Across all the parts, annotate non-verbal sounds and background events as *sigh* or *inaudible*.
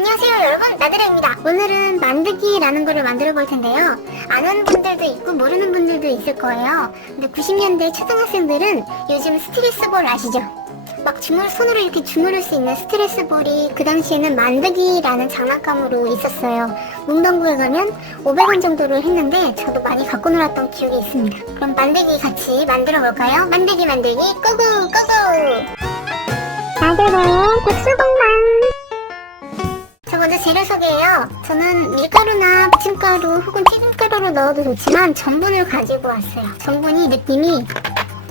안녕하세요 여러분. 나드라입니다. 오늘은 만들기라는 거를 만들어 볼 텐데요. 아는 분들도 있고 모르는 분들도 있을 거예요. 근데 90년대 초등학생들은 요즘 스트레스볼 아시죠? 막 주물 손으로 이렇게 주무를 수 있는 스트레스볼이 그 당시에는 만들기라는 장난감으로 있었어요. 문방구에 가면 500원 정도를 했는데 저도 많이 갖고 놀았던 기억이 있습니다. 그럼 만들기 같이 만들어 볼까요? 만들기 만들기 나드라의 백수공만 자 먼저 소개해요. 저는 밀가루나 부침가루 혹은 튀김가루를 넣어도 좋지만 전분을 가지고 왔어요. 전분이 느낌이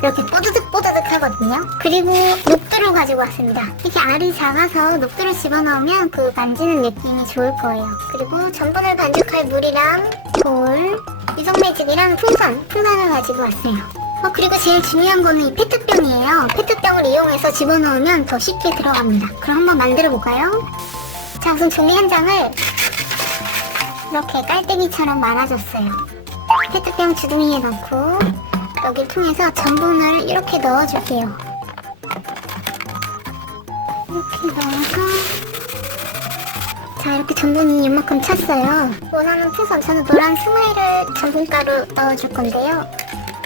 이렇게 뽀드득 뽀드득 하거든요. 그리고 녹두를 가지고 왔습니다. 이렇게 알이 작아서 녹두를 집어넣으면 그 만지는 느낌이 좋을 거예요. 그리고 전분을 반죽할 물이랑 돌, 유성매직이랑 풍선, 풍선을 가지고 왔어요. 어, 그리고 제일 중요한 거는 이 페트병이에요. 페트병을 이용해서 집어넣으면 더 쉽게 들어갑니다. 그럼 한번 만들어 볼까요? 자 우선 종이 한 장을 이렇게 깔때기처럼 말아줬어요. 페트병 주둥이에 넣고 여기를 통해서 전분을 이렇게 넣어줄게요. 이렇게 넣어서 자 이렇게 전분이 이만큼 찼어요. 원하는 풍선 저는 노란 스마일을 전분가루 넣어줄 건데요.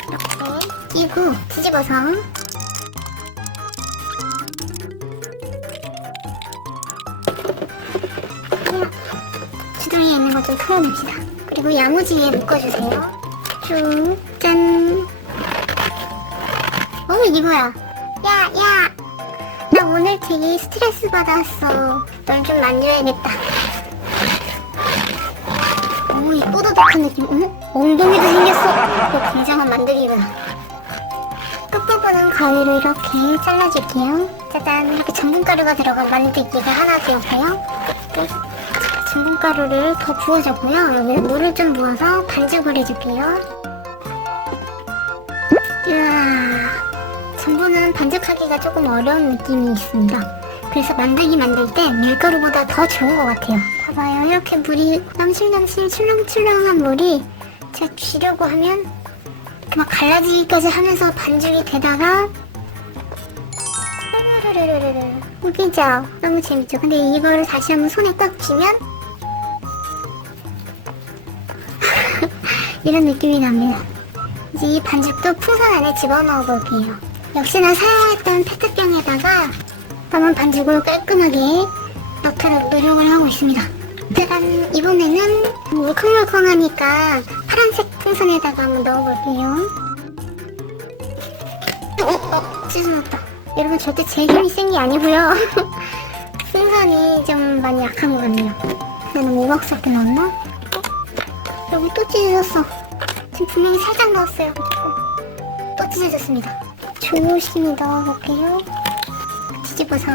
이렇게 끼고 뒤집어서 주둥이에 있는 거좀 털어냅시다. 그리고 야무지게 묶어주세요. 쭉, 짠. 어, 이게 뭐야? 야, 야! 나 오늘 되게 스트레스 받았어. 널 좀 만져야겠다. 오, 이 뽀드득한 느낌. 응? 엉덩이도 생겼어. 이거 굉장한 만들기구나. 끝부분은 가위로 이렇게 잘라줄게요. 짜잔, 이렇게 전분가루가 들어간 만들기가 하나 되었고요. 끝. 전분가루를 더 부어줬고요. 여기 물을 좀 부어서 반죽을 해줄게요. 우와, 전분은 반죽하기가 조금 어려운 느낌이 있습니다. 그래서 만들기 만들 때 밀가루보다 더 좋은 것 같아요. 봐봐요. 이렇게 물이 남실남실 출렁출렁한 물이 제가 쥐려고 하면 막 갈라지기까지 하면서 반죽이 되다가. 웃기죠? 너무 재밌죠? 근데 이거를 다시 한번 손에 딱 쥐면 이런 느낌이 납니다. 이제 이 반죽도 풍선 안에 집어넣어 볼게요. 역시나 사용했던 페트병에다가 남은 반죽을 깔끔하게 넣도록 노력을 하고 있습니다. 짜잔! 이번에는 물컹물컹하니까 파란색 풍선에다가 한번 넣어볼게요. 어, 어, 찢어졌다. 여러분 절대 제 힘이 센 게 아니고요. *laughs* 풍선이 좀 많이 약한 것 같네요. 너무 무겁게 넣었나? 어? 여기 또 찢어졌어. 지금 분명히 살짝 넣었어요. 그리고 또 찢어졌습니다. 조심히 넣어볼게요. 뒤집어서.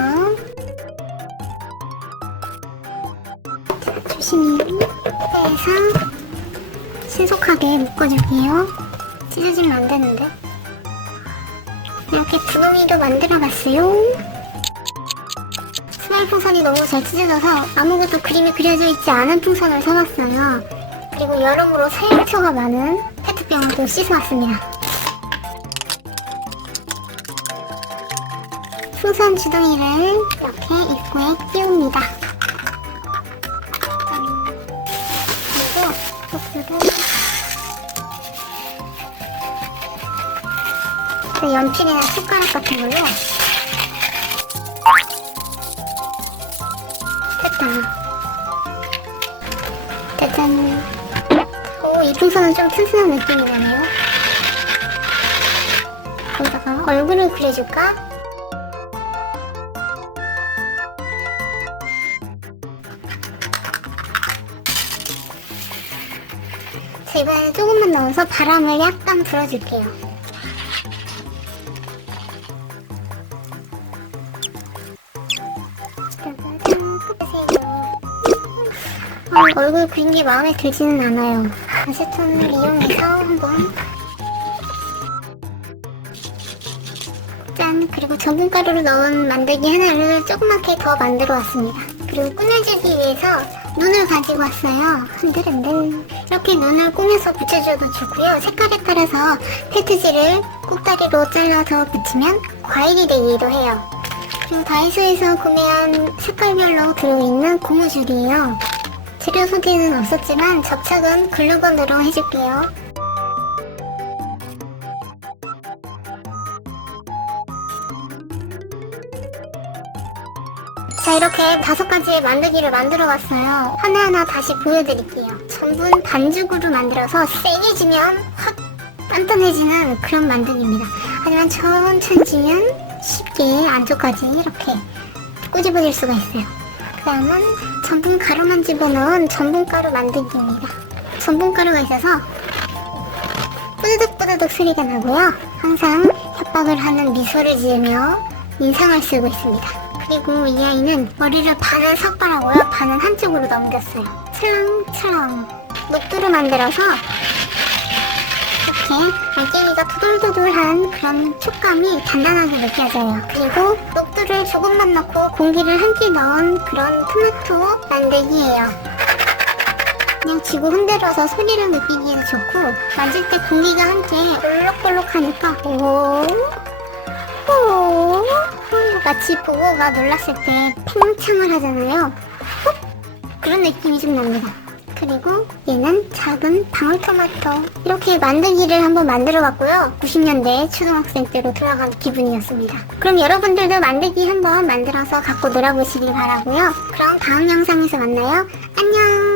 자, 조심히 빼서 신속하게 묶어줄게요. 찢어지면 안 되는데. 이렇게 구덩이도 만들어봤어요. 스마일 풍선이 너무 잘 찢어져서 아무것도 그림이 그려져 있지 않은 풍선을 사봤어요. 그리고 여러모로 사용처가 많은 페트병을 또 씻어왔습니다. 풍선 주둥이를 이렇게 입구에 끼웁니다. 그리고 이쪽으로 그 연필이나 숟가락 같은 걸로 됐다. 풍선은 좀 튼튼한 느낌이 나네요. 거기다가 얼굴을 그려줄까? 자, 이번에는 조금만 넣어서 바람을 약간 불어줄게요. 아, 얼굴 그린 게 마음에 들지는 않아요. 아세톤을 이용해서 한번 짠! 그리고 전분가루를 넣은 만들기 하나를 조그맣게 더 만들어 왔습니다. 그리고 꾸며주기 위해서 눈을 가지고 왔어요. 흔들흔들. 이렇게 눈을 꾸며서 붙여줘도 좋고요. 색깔에 따라서 페트지를 꼭다리로 잘라서 붙이면 과일이 되기도 해요. 그리고 다이소에서 구매한 색깔별로 들어있는 고무줄이에요. 재료 소개는 없었지만 접착은 글루건으로 해줄게요. 자 이렇게 다섯 가지의 만들기를 만들어 봤어요. 하나하나 다시 보여드릴게요. 전분 반죽으로 만들어서 세게 지면 확 단단해지는 그런 만들기입니다. 하지만 천천히 지면 쉽게 안쪽까지 이렇게 꼬집어질 수가 있어요. 그 다음은 전분 가루만 집어넣은 전분 가루 만들기입니다 전분 가루가 있어서 뿌드득뿌드득 소리가 나고요. 항상 협박을 하는 미소를 지으며 인상을 쓰고 있습니다. 그리고 이 아이는 머리를 반은 삭발하고요. 반은 한쪽으로 넘겼어요. 찰랑찰랑. 녹두를 만들어서 이렇게 알갱이가 토돌토돌한 그런 촉감이 단단하게 느껴져요 그리고 녹두를 조금만 넣고 공기를 한 끼 넣은 그런 토마토 만들기예요 그냥 쥐고 흔들어서 소리를 느끼기에도 좋고 만질 때 공기가 함께 볼록볼록하니까 오, 오, 마치 보고가 놀랐을 때 팽창을 하잖아요. 훅! 그런 느낌이 좀 납니다. 그리고 얘는 작은 방울토마토. 이렇게 만들기를 한번 만들어 봤고요. 90년대 초등학생 때로 돌아간 기분이었습니다. 그럼 여러분들도 만들기 한번 만들어서 갖고 놀아보시길 바라고요. 그럼 다음 영상에서 만나요. 안녕